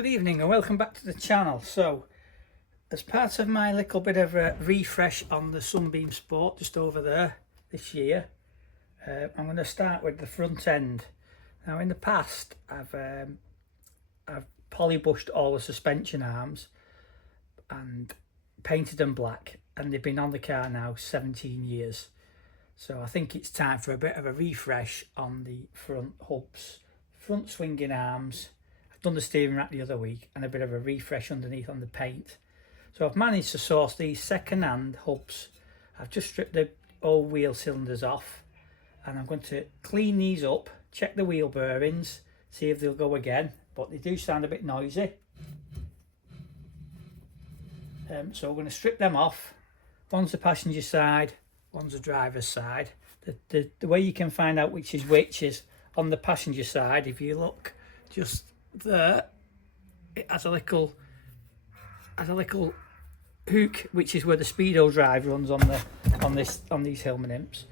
Good evening and welcome back to the channel. So as part of my little bit of a refresh on the Sunbeam Sport just over there this year, I'm going to start with the front end. Now in the past I've polybushed all the suspension arms and painted them black, and they've been on the car now 17 years. So I think it's time for a bit of a refresh on the front hubs, front swinging arms. I've done the steering rack the other week and a bit of a refresh underneath on the paint. So I've managed to source these second-hand hubs. I've just stripped the old wheel cylinders off and I'm going to clean these up, check the wheel bearings, see if they'll go again, but they do sound a bit noisy. So we're going to strip them off. One's the passenger side, one's the driver's side. The way you can find out which is on the passenger side. If you look just there, it has a little hook, which is where the speedo drive runs on these Hillman imps.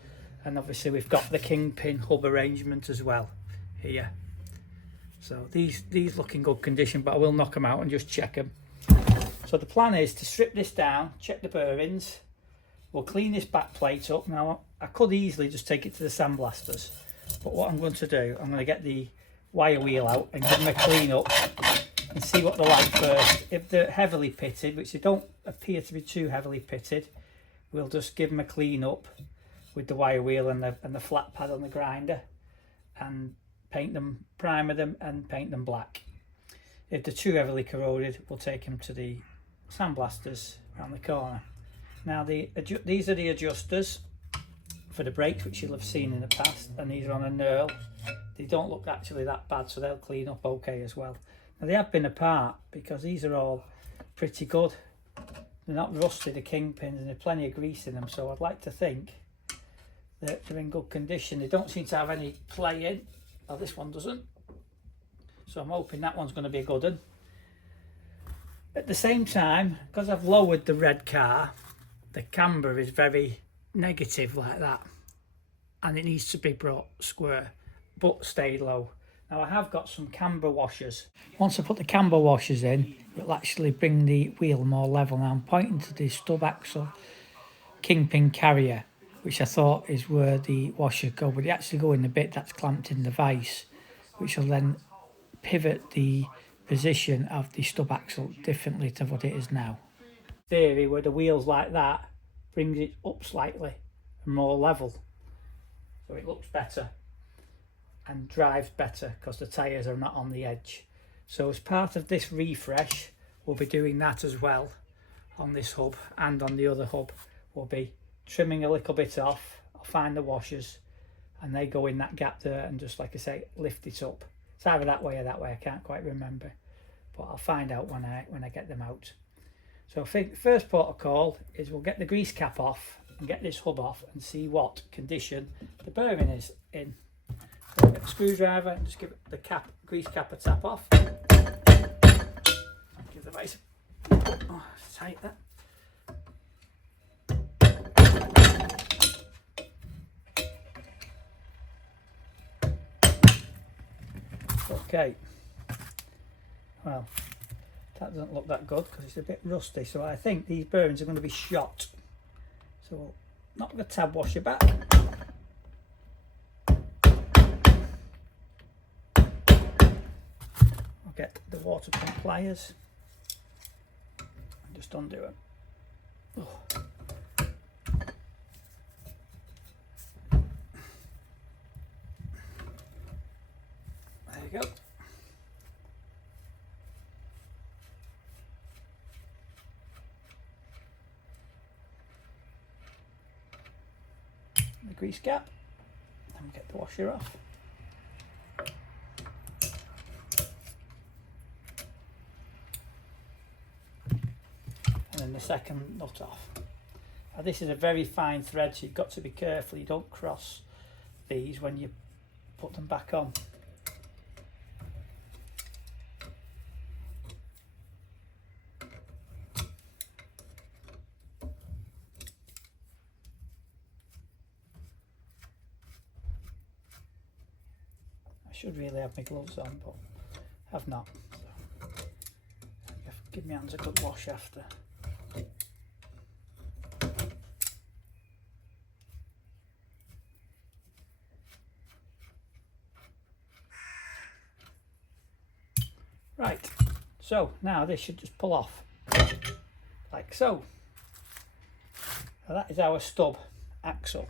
And obviously we've got the kingpin hub arrangement as well here. So these look in good condition, but I will knock them out and just check them. So the plan is to strip this down, check the bearings. We'll clean this back plate up. Now I could easily just take it to the sandblasters, but what I'm going to do, I'm going to get the wire wheel out and give them a clean up and see what they're like first. If they're heavily pitted, which they don't appear to be too heavily pitted, we'll just give them a clean up with the wire wheel and the flat pad on the grinder, and paint them, primer them and paint them black. If they're too heavily corroded, we'll take them to the sandblasters around the corner. Now these are the adjusters for the brakes, which you'll have seen in the past, and these are on a knurl. They don't look actually that bad, so they'll clean up okay as well. Now they have been apart because these are all pretty good. They're not rusty, the kingpins, and there's plenty of grease in them, so I'd like to think that they're in good condition. They don't seem to have any play in. Oh, this one doesn't. So I'm hoping that one's going to be a good one. At the same time, because I've lowered the red car, the camber is very negative like that, and it needs to be brought square but stay low. Now I have got some camber washers. Once I put the camber washers in, it'll actually bring the wheel more level. Now I'm pointing to the stub axle kingpin carrier, which I thought is where the washer go, but it actually go in the bit that's clamped in the vise, which will then pivot the position of the stub axle differently to what it is now. Theory, where the wheels like that brings it up slightly and more level, so it looks better and drives better because the tyres are not on the edge. So as part of this refresh, we'll be doing that as well on this hub, and on the other hub we'll be trimming a little bit off. I'll find the washers and they go in that gap there, and just like I say, lift it up. It's either that way or that way, I can't quite remember, but I'll find out when I get them out. So I think the first port of call is we'll get the grease cap off and get this hub off and see what condition the bearing is in. So I'll get the screwdriver and just give the grease cap a tap off. Give the vise tight that. Okay, well, that doesn't look that good because it's a bit rusty, so I think these bearings are going to be shot. So we'll knock the tab washer back. I'll get the water pump pliers and just undo them. Oh. There you go. The grease cap, and get the washer off. And then the second nut off. Now this is a very fine thread, so you've got to be careful you don't cross these when you put them back on. Should really have my gloves on, but have not. So give my hands a good wash after. Right, so now this should just pull off like so. Now that is our stub axle.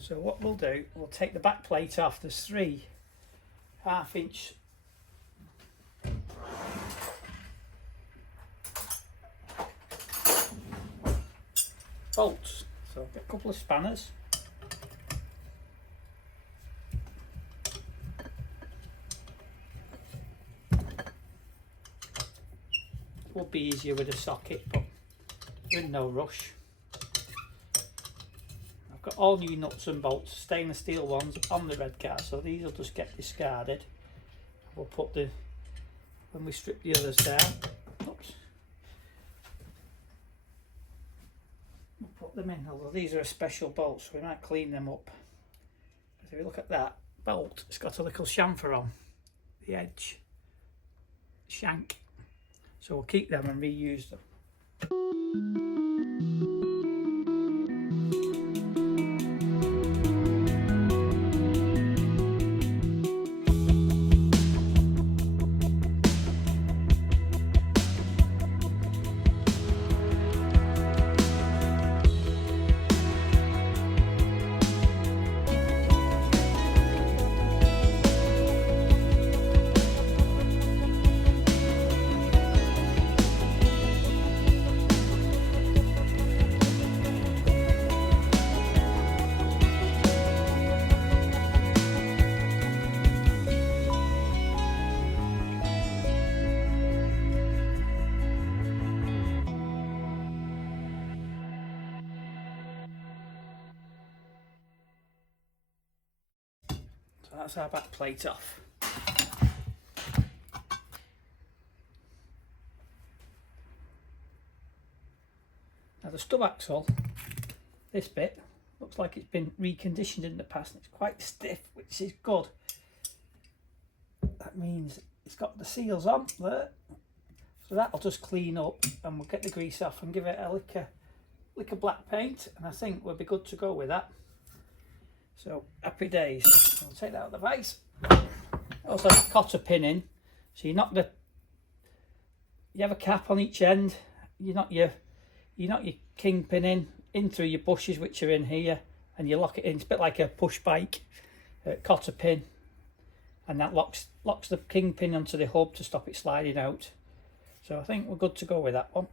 So what we'll do, we'll take the back plate off. There's 3 half-inch bolts. So get a couple of spanners. Would be easier with a socket, but we're in no rush. I've got all new nuts and bolts, stainless steel ones on the red car, so these will just get discarded. We'll put the, when we strip the others down, oops, we'll put them in, although these are a special bolt, so we might clean them up. If you look at that bolt, it's got a little chamfer on the edge, shank. So we'll keep them and reuse them. So that's our back plate off. Now the stub axle, this bit, looks like it's been reconditioned in the past and it's quite stiff, which is good. That means it's got the seals on there. So that'll just clean up and we'll get the grease off and give it a lick of black paint, and I think we'll be good to go with that. So happy days. I'll take that out of the vise. Also have a cotter pin in, so you have a cap on each end. You knock your kingpin in through your bushes, which are in here, and you lock it in. It's a bit like a push bike cotter pin, and that locks the kingpin onto the hub to stop it sliding out. So I think we're good to go with that one.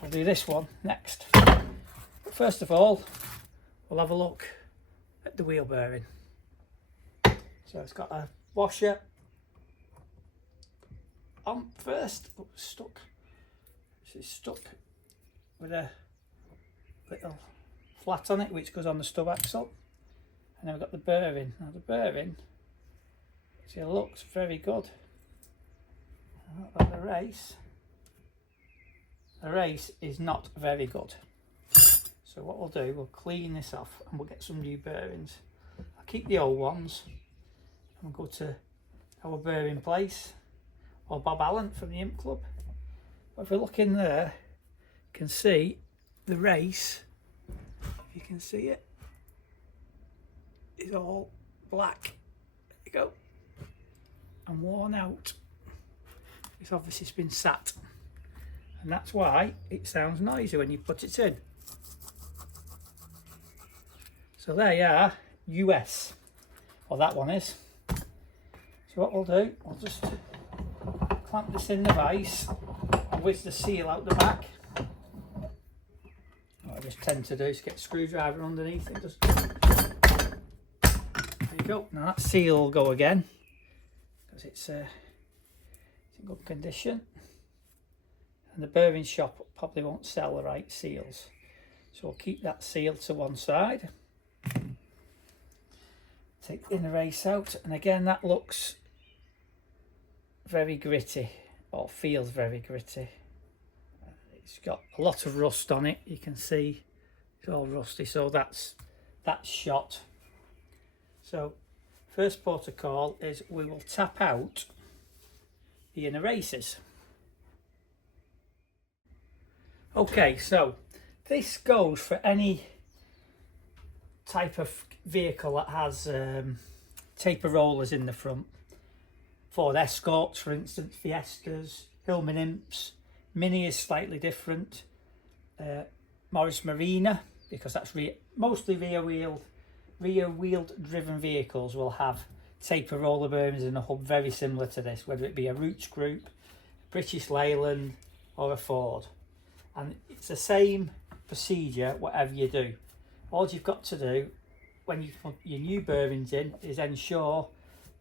We'll do this one next. But first of all, we'll have a look at the wheel bearing. So it's got a washer on first. Oh, stuck. This is stuck with a little flat on it, which goes on the stub axle. And then we've got the bearing. Now the bearing, see, it looks very good. But the race is not very good. So what we'll do, we'll clean this off and we'll get some new bearings. I'll keep the old ones and we'll go to our bearing place, or Bob Allen from the Imp Club. But if we look in there, you can see the race, if you can see it, is all black. There you go. And worn out. It's obviously been sat. And that's why it sounds noisy when you put it in. So there you are, US, or that one is. So what we'll do, we'll just clamp this in the vise and whiz the seal out the back. What I just tend to do is get a screwdriver underneath it. Just there you go. Now that seal will go again because it's in good condition. And the bearing shop probably won't sell the right seals, so we'll keep that seal to one side. Take the inner race out, and again that looks very gritty, or feels very gritty. It's got a lot of rust on it, you can see it's all rusty, so that's shot. So first port of call is we will tap out the inner races. Okay, so this goes for any type of vehicle that has taper rollers in the front. Ford Escorts, for instance, Fiestas, Hillman Imps. Mini is slightly different. Morris Marina, because that's mostly rear-wheeled driven vehicles will have taper roller bearings in a hub very similar to this, whether it be a Roots Group, British Leyland or a Ford. And it's the same procedure whatever you do. All you've got to do when you put your new bearings in is ensure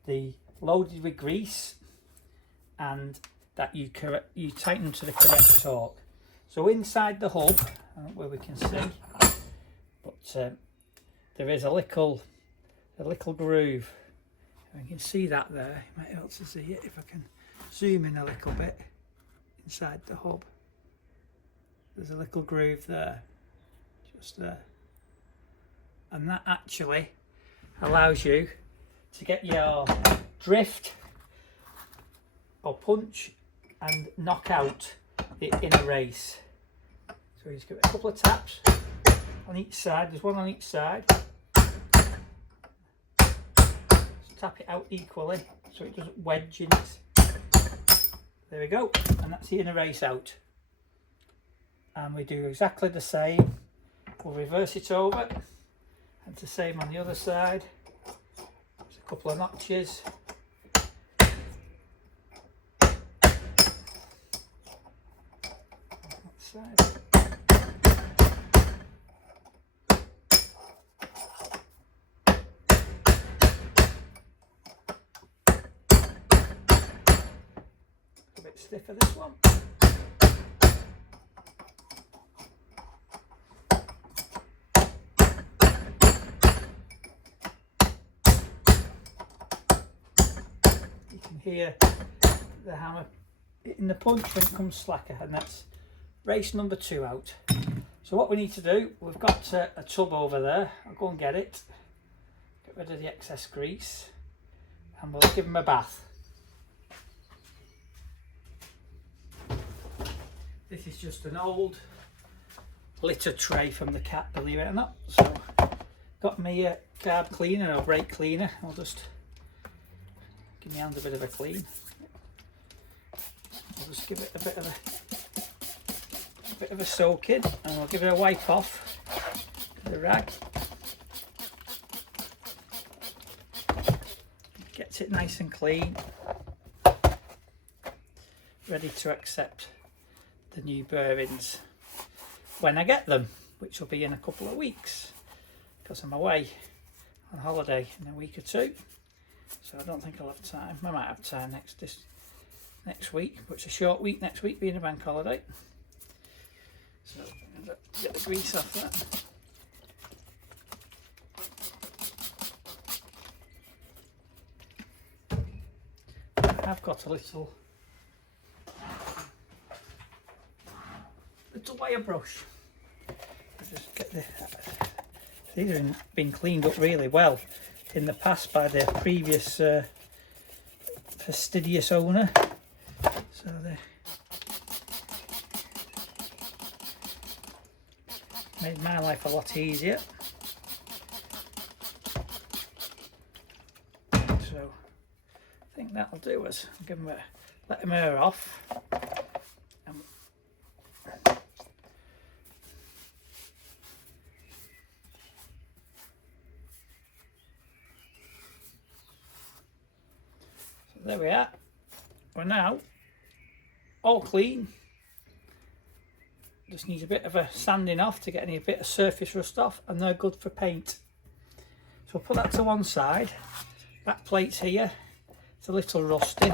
they're loaded with grease and that you tighten to the correct torque. So inside the hub, where we can see, but there is a little groove. You can see that there. You might help to see it if I can zoom in a little bit inside the hub. There's a little groove there, just there, and that actually allows you to get your drift or punch and knock out in a race. So you just give it a couple of taps on each side. There's one on each side. Just tap it out equally so it doesn't wedge in it. There we go, and that's the inner race out. And we do exactly the same. We'll reverse it over, and the same on the other side. There's a couple of notches. Side. A bit stiffer this one. You can hear the hammer hitting the punch when it comes slacker, and that's race number 2 out. So what we need to do, we've got a tub over there. I'll go and get it, get rid of the excess grease, and we'll give them a bath. This is just an old litter tray from the cat, believe it or not. So got me carb cleaner or brake cleaner. I'll just give my hand a bit of a clean. I'll just give it a bit of a soak in, and we'll give it a wipe off with the rag. Gets it nice and clean, ready to accept the new bearings when I get them, which will be in a couple of weeks because I'm away on holiday in a week or two, so I don't think I'll have time. I might have time next week, but it's a short week next week being a bank holiday. So get the grease off that. I've got a little wire brush. Just get these have been cleaned up really well in the past by the previous fastidious owner. So they made my life a lot easier. So I think that'll do us. Give them let them air off. So there we are. We're now all clean. Just needs a bit of a sanding off to get any bit of surface rust off, and they're good for paint. So we'll put that to one side. That plate's here, it's a little rusty,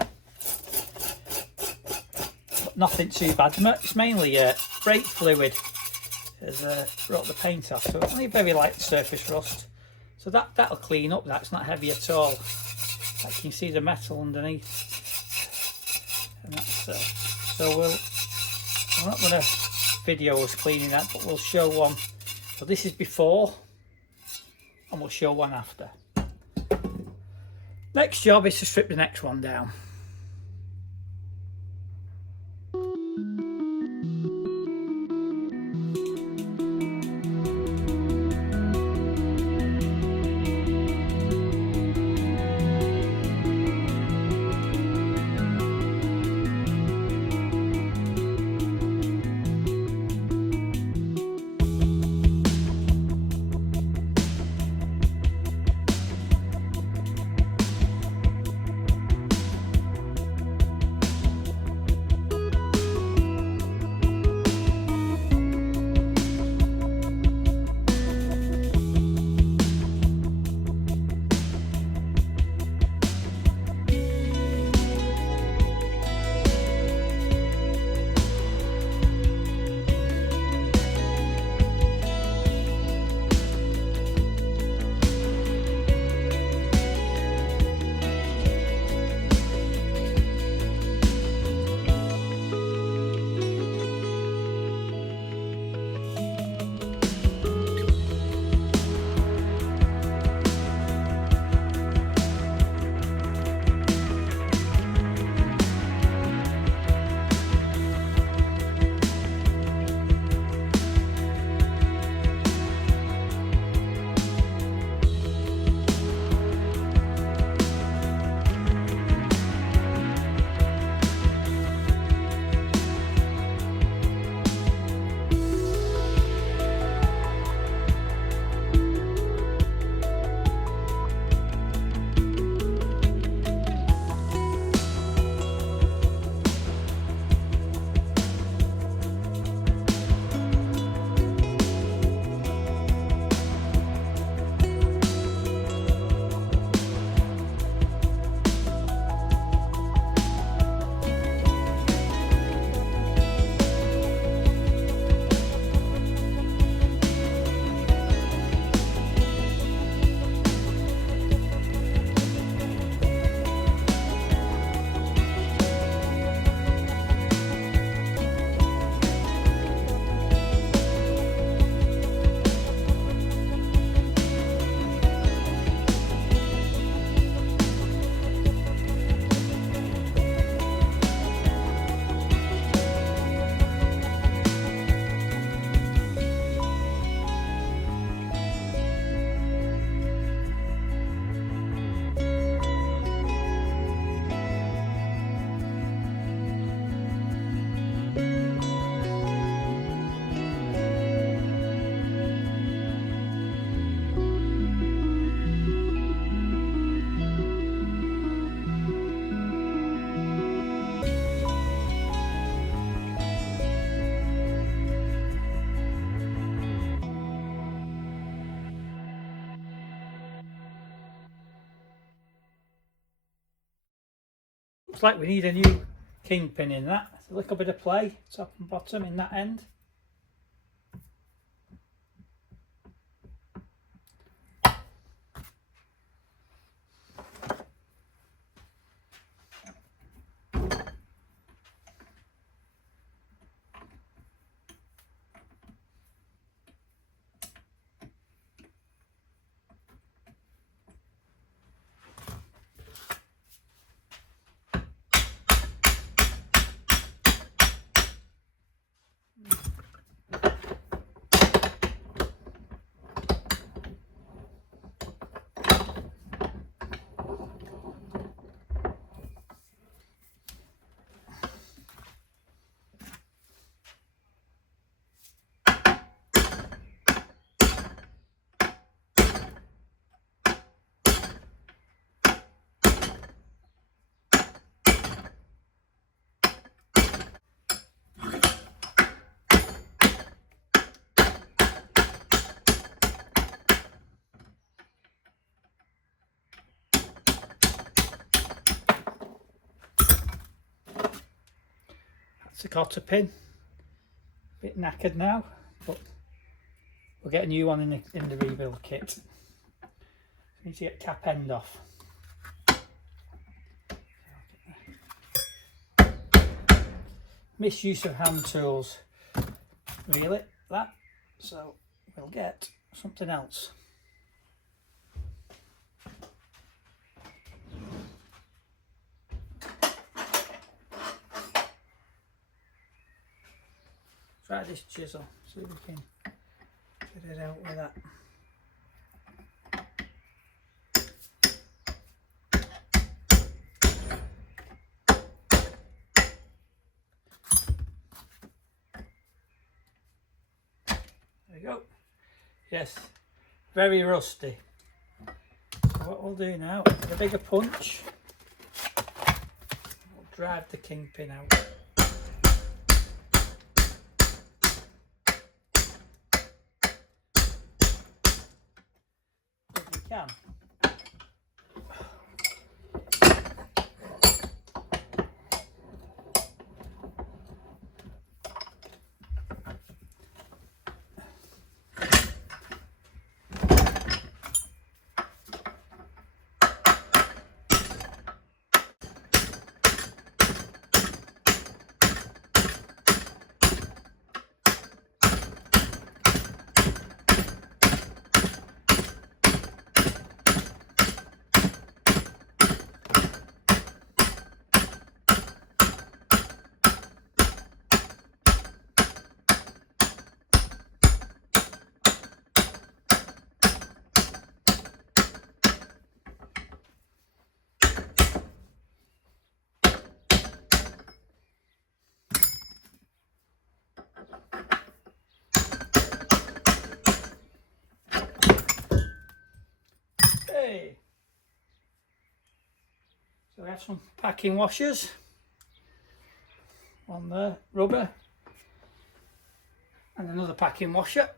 but nothing too bad. It's mainly brake fluid has brought the paint off, so it's only very light surface rust. So that'll clean up. That's not heavy at all. Like you can see the metal underneath, and that's so we're not going to video us cleaning that, but we'll show one. So this is before, and we'll show one after. Next job is to strip the next one down. Looks like we need a new kingpin in that. A little bit of play, top and bottom in that end. That's a cotter pin. A bit knackered now, but we'll get a new one in the rebuild kit. Need to get cap end off. Misuse of hand tools, really, that. So we'll get something else. Try this chisel, see if we can get it out with that. There we go. Yes, very rusty. So what we'll do now, with a bigger punch, we'll drive the kingpin out. If we can. Hey. So we have some packing washers on the rubber and another packing washer,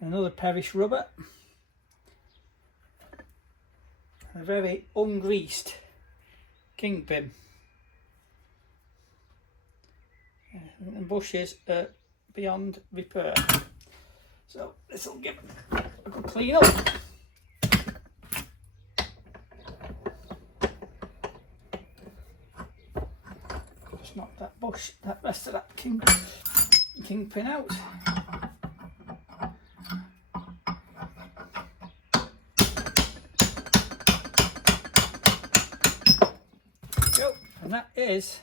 another perish rubber, and a very ungreased kingpin. And bushes are beyond repair, so this will give a good clean up. Just knock that bush, that rest of that kingpin out. Go, and that is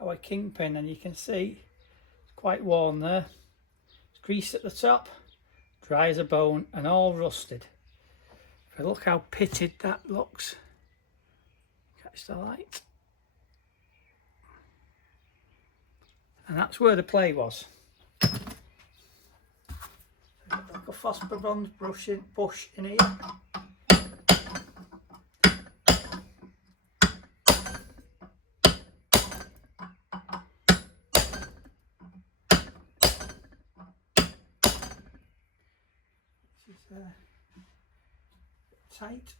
our kingpin, and you can see it's quite worn there. It's greased at the top, dry as a bone, and all rusted. But look how pitted that looks. Catch the light. And that's where the play was. Like a phosphor bronze bush in here. This is tight.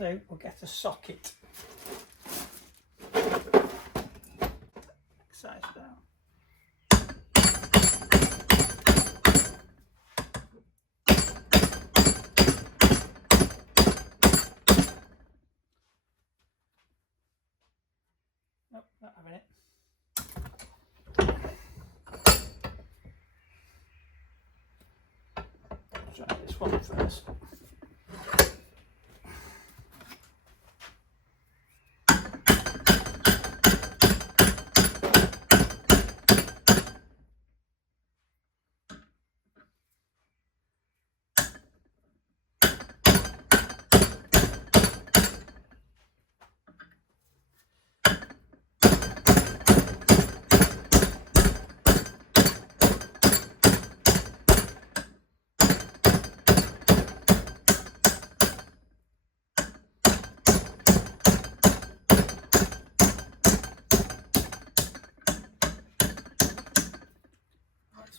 do, we'll get a socket. Size down. Nope, not having it. Try this one first.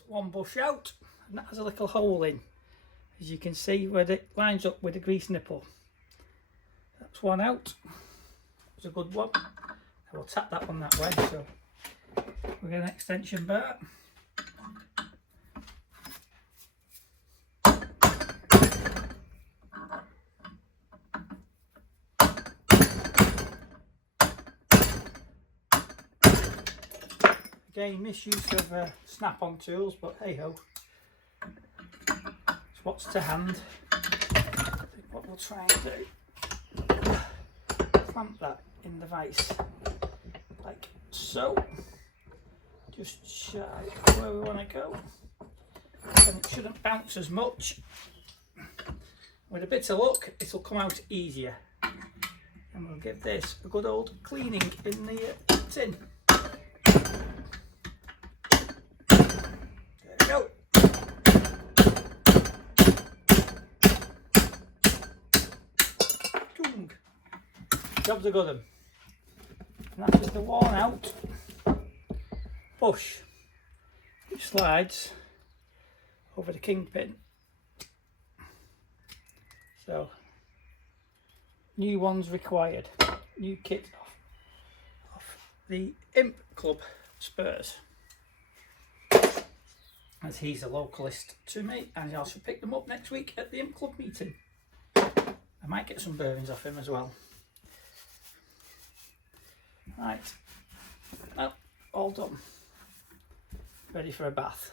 One bush out, and that has a little hole in, as you can see, where it lines up with the grease nipple. That's one out. It's a good one. I will tap that one that way, so we get an extension bar. Again, misuse of snap-on tools, but hey ho, it's what's to hand. I think what we'll try and do, clamp that in the vise like so, just shy where we want to go, and it shouldn't bounce as much. With a bit of luck, it'll come out easier, and we'll give this a good old cleaning in the tin. Go. Job's a good one. And that is the worn out bush, which slides over the kingpin. So new ones required. New kit off the Imp Club Spurs, as he's a localist to me, and I shall pick them up next week at the Imp Club meeting. I might get some bearings off him as well. Right, well, all done. Ready for a bath.